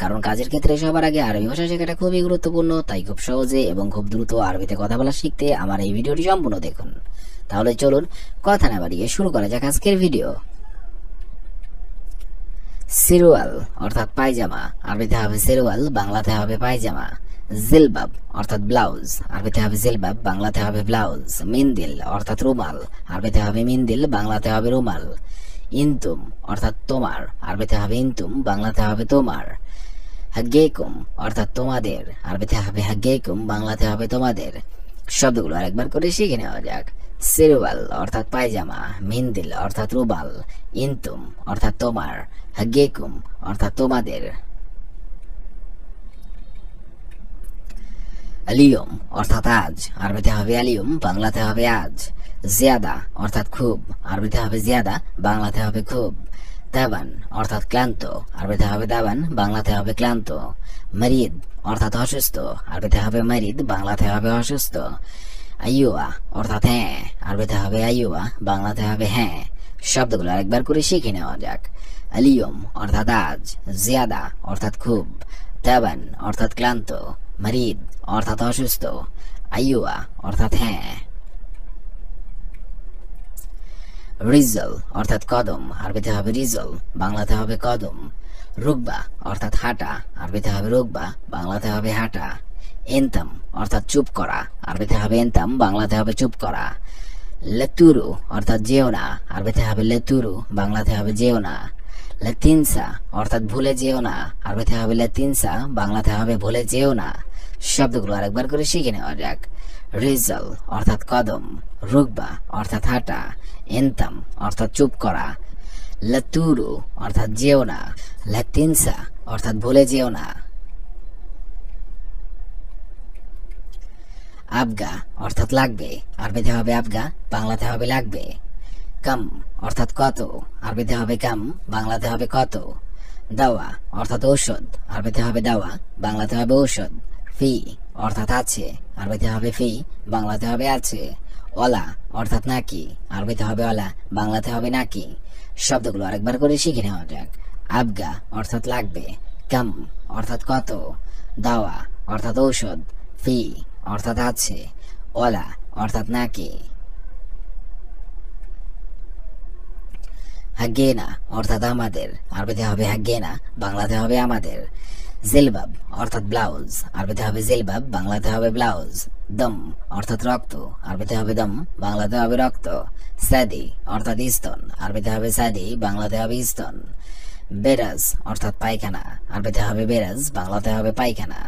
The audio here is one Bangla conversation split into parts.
কারণ কাজের ক্ষেত্রে সবার আগে আরবি ভাষা শেখাটা খুবই গুরুত্বপূর্ণ। তাই খুব সহজে এবং খুব দ্রুত আরবিতে কথা বলা শিখতে আমার এই ভিডিওটি সম্পূর্ণ দেখুন। তাহলে চলুন কথা না বাড়িয়ে শুরু করা যাক আজকের ভিডিও। সিরওয়াল অর্থাৎ পায়জামা, আরবিতে হবে সিরওয়াল, বাংলাতে হবে পায়জামা। জিলবাব অর্থাৎ ব্লাউজ, আরবিতে হবে জিলবাব, বাংলাতে হবে ব্লাউজ। মিন্দিল অর্থাৎ রুমাল, আরবিতে হবে মিন্দিল, বাংলাতে হবে রুমাল। ইনতুম অর্থাৎ তোমার, আরবিতে হবে ইনতুম, বাংলাতে হবে তোমার। হাগ্গেকুম অর্থাৎ তোমাদের, আরবিতে হবে হাগ্গেকুম, বাংলাতে হবে তোমাদের। শব্দগুলো আরেকবার করে শিখে নেওয়া যাক। সিরওয়াল অর্থাৎ পায়জামা, মিন্দিল অর্থাৎ রুমাল, ইনতুম অর্থাৎ তোমার, হাগ্গেকুম অর্থাৎ তোমাদের। আলিয়ম অর্থাৎ আজ, আরবিতে হবে আলিয়ম, বাংলাতে হবে আজ। জিয়াদা অর্থাৎ খুব, আরবিতে হবে জিয়াদা, বাংলাতে হবে খুব। দাবান অর্থাৎ ক্লান্ত, আরবিতে হবে দাবান, বাংলাতে হবে ক্লান্ত। মরিদ অর্থাৎ অসুস্থ, আরবিতে হবে মরিদ, বাংলাতে হবে অসুস্থ। আইয়ুয়া অর্থাৎ হ্যাঁ, আরবিতে হবে আইয়ুয়া, বাংলাতে হবে হ্যাঁ। শব্দগুলো আরেকবার করে শিখে নেওয়া যাক। আলিয়ম অর্থাৎ আজ, জিয়াদা অর্থাৎ খুব, দাবান অর্থাৎ ক্লান্ত, মরিদ অর্থাৎ অসুস্থ, আইয়ুয়া অর্থাৎ হ্যাঁ। রিজল অর্থাৎ কদম, আরবিতে হবে রিজল, বাংলাতে হবে কদম। রুকবা অর্থাৎ হাঁটা, আরবিতে হবে রুকবা, বাংলাতে হবে হাঁটা। এনতাম অর্থাৎ চুপ করা, আরবিতে হবে এনতাম, বাংলাতে হবে চুপ করা। লেতুরু অর্থাৎ যেও না, আরবিতে হবে লেতুরু, বাংলাতে হবে যেও না। লেতিনসা অর্থাৎ ভুলে যেও না, আরবিতে হবে লেতিনসা, বাংলাতে হবে ভুলে যেও না। শব্দগুলো আরেকবার করে শিখে নেওয়া যাক। রিজল অর্থাৎ কদম, রুকবা অর্থাৎ হাঁটা, এনতাম অর্থাৎ চুপ করা, লেতুরু অর্থাৎ যেও না, লেতিনসা অর্থাৎ ভুলে যেও না। আবগা অর্থাৎ লাগবে, আরবিতে হবে আবগা, বাংলাতে হবে লাগবে। কাম অর্থাৎ কত, আরবিতে হবে কাম, বাংলাতে হবে কত। দাওয়া অর্থাৎ ঔষধ, আরবিতে হবে দাওয়া, বাংলাতে হবে ঔষধ। ফি অর্থাৎ আছে, আরবিতে হবে ফি, বাংলাতে হবে আছে। ওলা অর্থাৎ নাকি, আরবিতে হবে ওলা, বাংলাতে হবে নাকি। শব্দগুলো আরেকবার করে শিখে নেওয়া যাক। আবগা অর্থাৎ লাগবে, কাম অর্থাৎ কত, দাওয়া অর্থাৎ ঔষধ, ফি অর্থাৎ আছে, ওলা অর্থাৎ নাকি। হাগ্গেনা অর্থাৎ আমাদের, আরবিতে হবে হাগ্গেনা, বাংলাতে হবে আমাদের। জিলবাব অর্থাৎ ব্লাউজ, আরবিতে হবে জিলবাব, বাংলাতে হবে ব্লাউজ। দম অর্থাৎ রক্ত, আরবিতে হবে দম, বাংলাতে হবে রক্ত। সাদি অর্থাৎ স্তন, আরবিতে হবে সাদি, বাংলাতে হবে স্তন। বেরাজ অর্থাৎ পায়খানা, আরবিতে হবে বেরাজ, বাংলাতে হবে পায়খানা।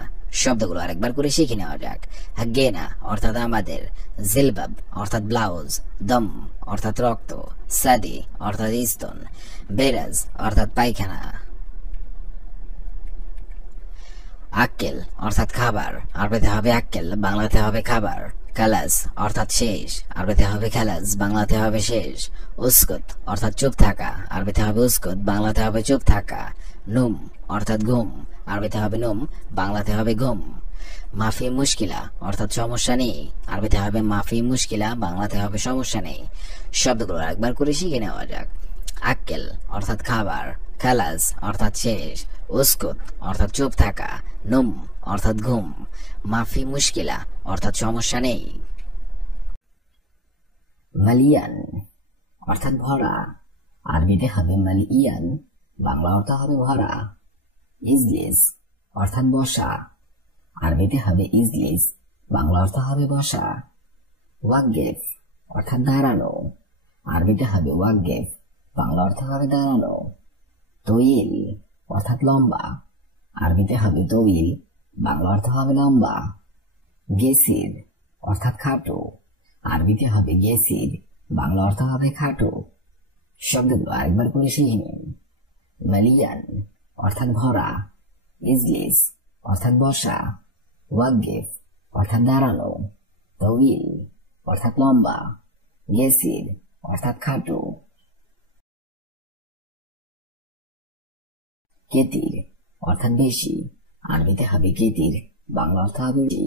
শব্দগুলো আরেকবার করে শিখে নেওয়া যাক। হাগ্গেনা অর্থাৎ আমাদের, জিলবাব অর্থাৎ ব্লাউজ, দম অর্থাৎ রক্ত, সাদি অর্থাৎ স্তন, বেরাজ অর্থাৎ পায়খানা। আক্কেল অর্থাৎ খাবার, আরবিতে হবে আক্কেল, বাংলাতে হবে খাবার। খালাস অর্থাৎ শেষ, আরবিতে হবে খালাস, বাংলাতে হবে শেষ। উস্কুত অর্থাৎ চুপ থাকা, আরবিতে হবে উস্কুত, বাংলাতে হবে চুপ থাকা। নুম অর্থাৎ ঘুম, আরবিতে হবে নুম, বাংলাতে হবে ঘুম। মাফি মুশকিলা অর্থাৎ সমস্যা নেই, আরবিতে হবে মাফি মুশকিলা, বাংলাতে হবে সমস্যা নেই। শব্দগুলো একবার করে শিখে নেওয়া যাক। আক্কেল অর্থাৎ খাবার, খালাস অর্থাৎ শেষ, উস্কুত অর্থাৎ চুপ থাকা, নুম অর্থাৎ ঘুম, মাফি মুশকিলা অর্থাৎ সমস্যা নেই। মালিয়ান অর্থাৎ ভরা, আরবিতে হবে মালিয়ান, বাংলা অর্থ হবে ভরা। ইজলিস অর্থাৎ বসা, আরবিতে হবে ইজলিস, বাংলা অর্থ হবে বসা। ওয়াকগেফ অর্থাৎ দাঁড়ানো, আরবিতে হবে ওয়াকগেফ, বাংলা অর্থ হবে দাঁড়ানো। তৈল অর্থাৎ লম্বা, আরবিতে হবে তৈল, বাংলা অর্থ হবে লম্বা। গেসির অর্থাৎ খাটো, আরবিতে হবে গেসির, বাংলা অর্থ হবে খাটো। শব্দগুলো আরেকবার করে শিখে নিন। মালিয়ান অর্থাৎ ভরা, ইজলিস অর্থাৎ বসা, ওয়াকগেফ অর্থাৎ দাঁড়ানো, তৌইল অর্থাৎ লম্বা, গেসির অর্থাৎ খাটো। কেতির অর্থাৎ বেশি, আরবিতে হবে কেতির, বাংলা অর্থ হবে বেশি।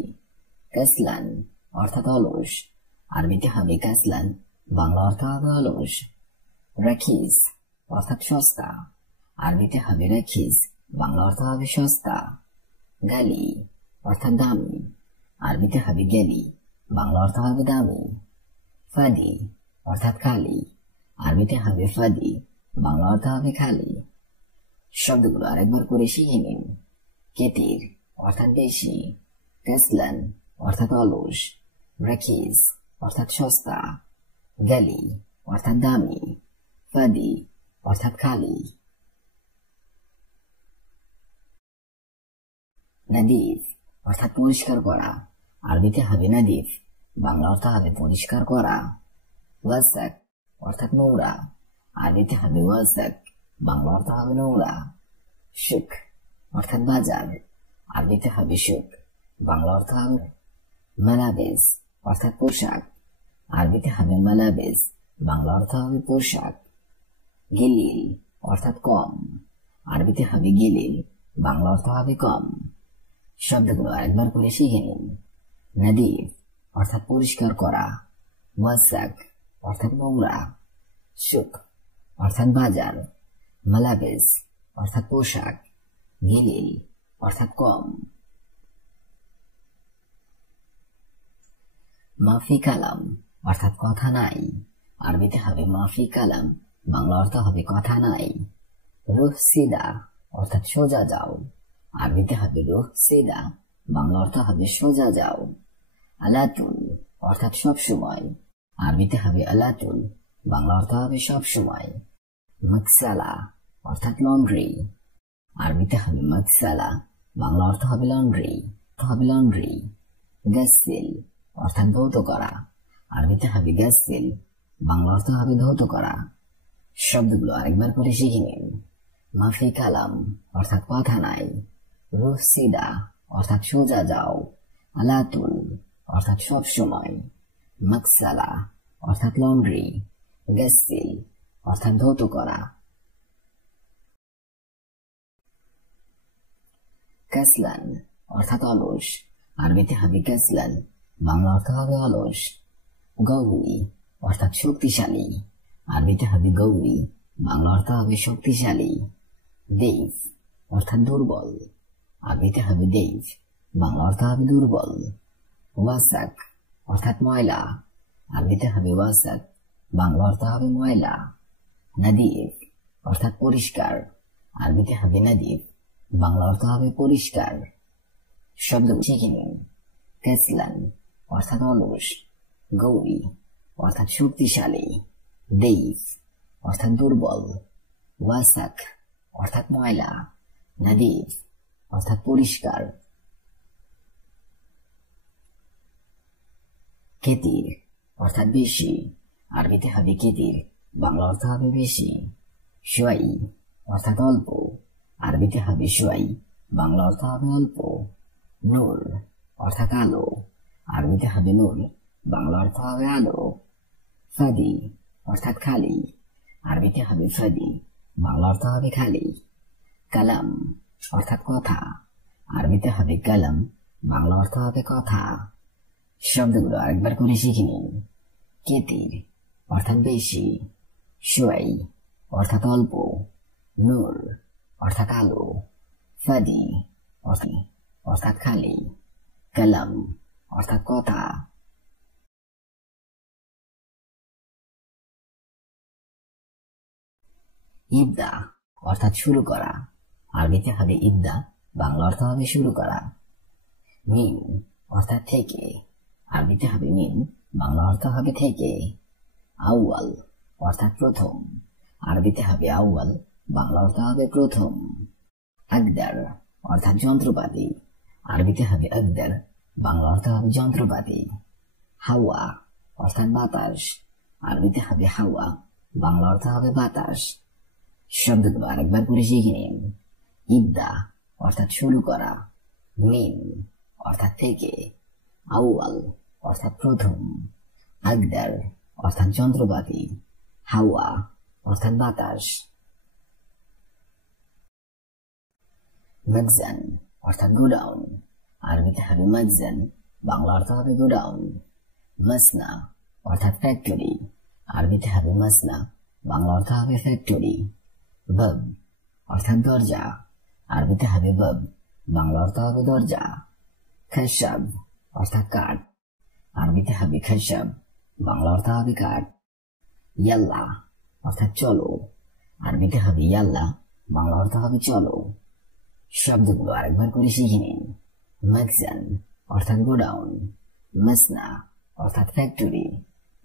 কাসলান অর্থাৎ অলস, আরবিতে হবে কাসলান, বাংলা অর্থ হবে অলস। রাখিস অর্থাৎ সস্তা, আরবিতে হবে রাখিস, বাংলা অর্থ হবে সস্তা। গালি অর্থাৎ দামি, আরবিতে হবে গেলি, বাংলা অর্থ হবে দামি। ফাদি অর্থাৎ খালি, আরবিতে হবে ফাদি, বাংলা অর্থ হবে খালি। শব্দগুলো আরেকবার করে শিখে নিন। কেতির অর্থাৎ বেশি, কাসলান অর্থাৎ অলস, রাখিজ অর্থাৎ সস্তা, গালি অর্থাৎ দামি, ফাদি অর্থাৎ খালি। নাদিফ অর্থাৎ পরিষ্কার করা, আরবিতে হবে নাদিফ, বাংলা অর্থ হবে পরিষ্কার করা। ওয়াসাক অর্থাৎ নোংরা, আরবিতে হবে ওয়াসাক, বাংলা অর্থ হবে নোংরা। শুক অর্থাৎ বাজার, আরবিতে হবে শুক, বাংলা অর্থ হবে। মালাবেস অর্থাৎ পোশাক, আরবিতে হবে মালাবেস, বাংলা অর্থ হবে পোশাক। গিলিল অর্থাৎ কম, আরবিতে হবে গিলিল, বাংলা অর্থ হবে কম। শব্দগুলো আরেকবার করে শিখে নিন। নাদিফ অর্থাৎ পরিষ্কার করা, ওয়াসাক অর্থাৎ নোংরা, শুক অর্থাৎ বাজার, মালাবেস অর্থাৎ পোশাক, গিলিল অর্থাৎ কম। মাফি কালাম অর্থাৎ কথা নাই, আরবিতে হবে মাফি কালাম, বাংলা অর্থ হবে কথা নাই। রুহ সিদা অর্থাৎ সোজা যাও, আরবিতে হবে রুহ সিদা, বাংলা অর্থ হবে সোজা যাও। আলাতুল অর্থাৎ সব সময়, আরবিতে হবে আলাতুল, বাংলা অর্থ হবে সব সময়। মাকসালা অর্থাৎ লন্ড্রি, আরবিতে হবে মাকসালা, বাংলা অর্থ হবে লন্ড্রি, লন্ড্রি। গাসিল অর্থাৎ ধৌত করা, আরবিতে হবে গাসিল, বাংলা অর্থ হবে ধৌত করা। শব্দগুলো আরেকবার করে শিখে নিন। মাফি কালাম অর্থাৎ কথা নাই, রুহ সিদা অর্থাৎ সোজা যাও, আলাতুল অর্থাৎ সব সময়, মাকসালা অর্থাৎ লন্ড্রি, গাসিল অর্থাৎ ধৌত করা। কাসলান অর্থাৎ অলস, আরবিতে হবে কাসলান, বাংলা অর্থ হবে অলস। গৌরি অর্থাৎ শক্তিশালী, আরবিতে হবে গৌরি, বাংলা অর্থ হবে শক্তিশালী। দেইফ অর্থাৎ দুর্বল, আরবিতে হবে দেইফ, বাংলা অর্থ হবে দুর্বল। ওয়াসাক অর্থাৎ ময়লা, আরবিতে হবে ওয়াসাক, বাংলা অর্থ হবে ময়লা। নাদিফ অর্থাৎ পরিষ্কার, আরবিতে হবে নাদিফ, বাংলা অর্থ হবে পরিষ্কার। শব্দ শিখে নিন। কাসলান অর্থাৎ অলস, গৌরী অর্থাৎ শক্তিশালী, দেইফ অর্থাৎ দুর্বল, ওয়াসাক অর্থাৎ ময়লা, নাদিফ অর্থাৎ পরিষ্কার। কেতির অর্থাৎ বেশি, আরবিতে হবে কেতির, বাংলা অর্থ হবে বেশি। শুয়াই অর্থাৎ অল্প, আরবিতে হবে শুয়াই, বাংলা অর্থ হবে অল্প। নূর অর্থাৎ আলো, আরবিতে হবে নূর, বাংলা অর্থ হবে আলো। ফাদি অর্থাৎ খালি, আরবিতে হবে ফাদি, বাংলা অর্থ হবে খালি। কালাম অর্থাৎ কথা, আরবিতে হবে কালাম, বাংলা অর্থ হবে কথা। শব্দগুলো আরেকবার করে শিখে নিন। কেতির অর্থাৎ বেশি, শুয়াই অর্থাৎ অল্প, নূর অর্থাৎ আলো, ফাদি অর্থাৎ খালি, কালাম অর্থাৎ কথা। ইবদা অর্থাৎ শুরু করা, আরবিতে হবে ইবদা, বাংলা অর্থ হবে শুরু করা। মিন অর্থাৎ থেকে, আরবিতে হবে মিন, বাংলা অর্থ হবে থেকে। আউয়াল অর্থাৎ প্রথম, আরবিতে হবে আউয়াল, বাংলা অর্থ হবে প্রথম। আকদার অর্থাৎ যন্ত্রপাতি, আরবিতে হবে আকদার, বাংলা অর্থ হবে যন্ত্রপাতি। হাওয়া অর্থাৎ বাতাস, আরবিতে হবে হাওয়া, বাংলা অর্থ হবে বাতাস। শব্দগুলো আরেকবার করে শিখে নিন। ইবদা অর্থাৎ শুরু করা, মিন অর্থাৎ থেকে, আউয়াল অর্থাৎ প্রথম, আকদার অর্থাৎ যন্ত্রপাতি, হাওয়া অর্থাৎ বাতাস। মাকজান অর্থাৎ গোডাউন, আরবিতে হবে মাকজান, বাংলা অর্থ হবে গোডাউন। মাসনা অর্থাৎ ফ্যাক্টরি, আরবিতে হবে মাসনা, বাংলা অর্থ হবে ফ্যাক্টরি। বাব অর্থাৎ দরজা, আরবিতে হবে বাব, বাংলা অর্থ হবে দরজা। খাশাব অর্থাৎ কাঠ, আরবিতে হবে খাশাব, বাংলা অর্থ হবে কাঠ। ইয়াল্লা অর্থাৎ চলো, আরবিতে হবে ইয়াল্লা, বাংলা অর্থ হবে চলো। শব্দগুলো আরেকবার করে শিখে নিন। মাকজান অর্থাৎ গোডাউন, মাসনা অর্থাৎ ফ্যাক্টরি,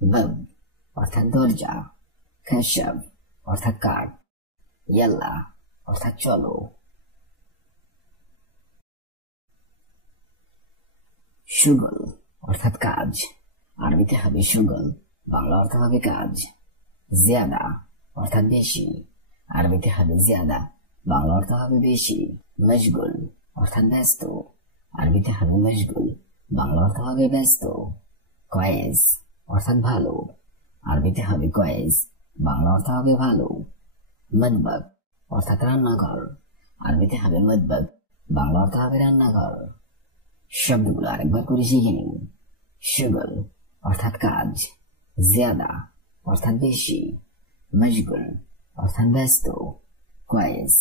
বাব অর্থাৎ দরজা, খাশাব অর্থাৎ কাঠ, ইয়াল্লা অর্থাৎ চলো। শুগল অর্থাৎ কাজ, আরবিতে হবে শুগল, বাংলা অর্থ হবে কাজ। জিয়াদা অর্থাৎ বেশি, আরবিতে হবে জিয়াদা, বাংলা অর্থ হবে বেশি। মশগুল অর্থাৎ ব্যস্ত, আরবিতে হবে মশগুল, বাংলা অর্থ হবে ব্যস্ত। কয়েস অর্থাৎ ভালো, আরবিতে হবে কয়েস, বাংলা অর্থ হবে ভালো। মদবক অর্থাৎ রান্নাঘর, আরবিতে হবে মদবক, বাংলা অর্থ হবে রান্নাঘর। শব্দগুলো আরেকবার করে শিখে নিন। শুগল অর্থাৎ কাজ, জিয়াদা অর্থাৎ বেশি, মশগুল অর্থাৎ ব্যস্ত, কয়েস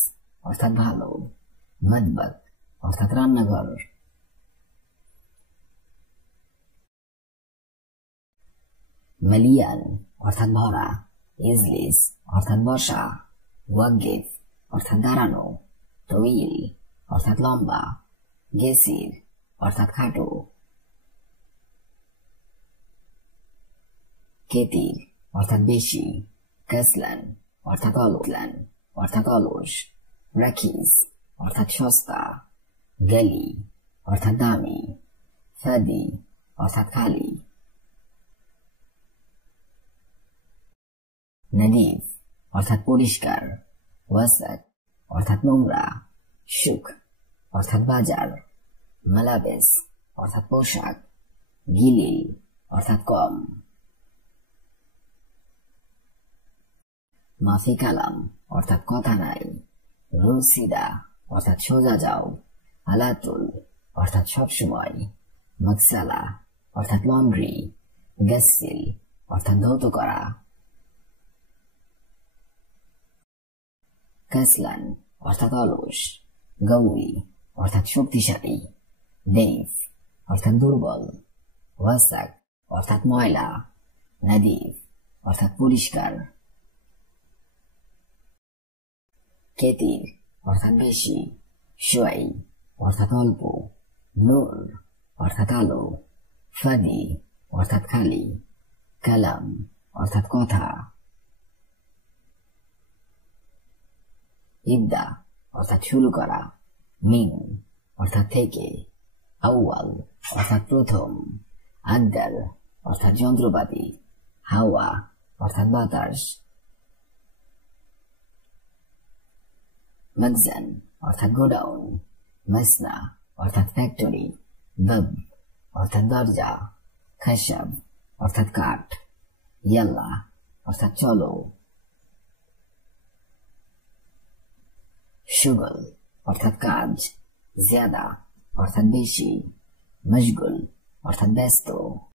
অর্থাৎ ভালো, মদবক অর্থাৎ রান্নাঘর। মালিয়ান অর্থাৎ ভরা, ইজলিস অর্থাৎ বসা, ওয়াকিফ অর্থাৎ দাঁড়ানো, তউইল অর্থাৎ লম্বা, গেসির অর্থাৎ খাটো, কেতির অর্থাৎ বেশি, কাসলান অর্থাৎ অলস, রাখিস অর্থাৎ সস্তা, গলি অর্থাৎ দামি, ফাদি অর্থাৎ খালি, নদীফ অর্থাৎ পরিষ্কার, ওয়াসাক অর্থাৎ নোংরা, সুখ অর্থাৎ বাজার, মালাবেস অর্থাৎ পোশাক, গিলিল অর্থাৎ কম। মাফি কালাম অর্থাৎ কথা নাই, রুসিদা অর্থাৎ সোজা যাও, আলাতুল অর্থাৎ সবসময়, মকসালা অর্থাৎ লন্ড্রি, গাসিল অর্থাৎ ধৌত করা, কাসলান অর্থাৎ অলস, গৌরি অর্থাৎ শক্তিশালী, দেইফ অর্থাৎ দুর্বল, ওয়াসাক অর্থাৎ ময়লা, নদীফ অর্থাৎ পরিষ্কার, কেতির অর্থাৎ বেশি, শোয়াই অর্থাৎ অল্প, নূর অর্থাৎ আলো, ফাদি অর্থাৎ খালি, কালাম অর্থাৎ কথা, ইবদা অর্থাৎ শুরু করা, মিন অর্থাৎ থেকে, আউয়াল অর্থাৎ প্রথম, আদ্দার অর্থাৎ যন্ত্রপাতি, হাওয়া অর্থাৎ বাতাস, মকজান অর্থাৎ গোডাউন, মাসনা অর্থাৎ ফ্যাক্টরি, বাব অর্থাৎ দরজা, খাশাব অর্থাৎ কাঠ, ইয়াল্লা অর্থাৎ চলো। শুগল অর্থাৎ কাজ, জিয়াদা অর্থাৎ বেশি, মশগুল অর্থাৎ ব্যস্ত,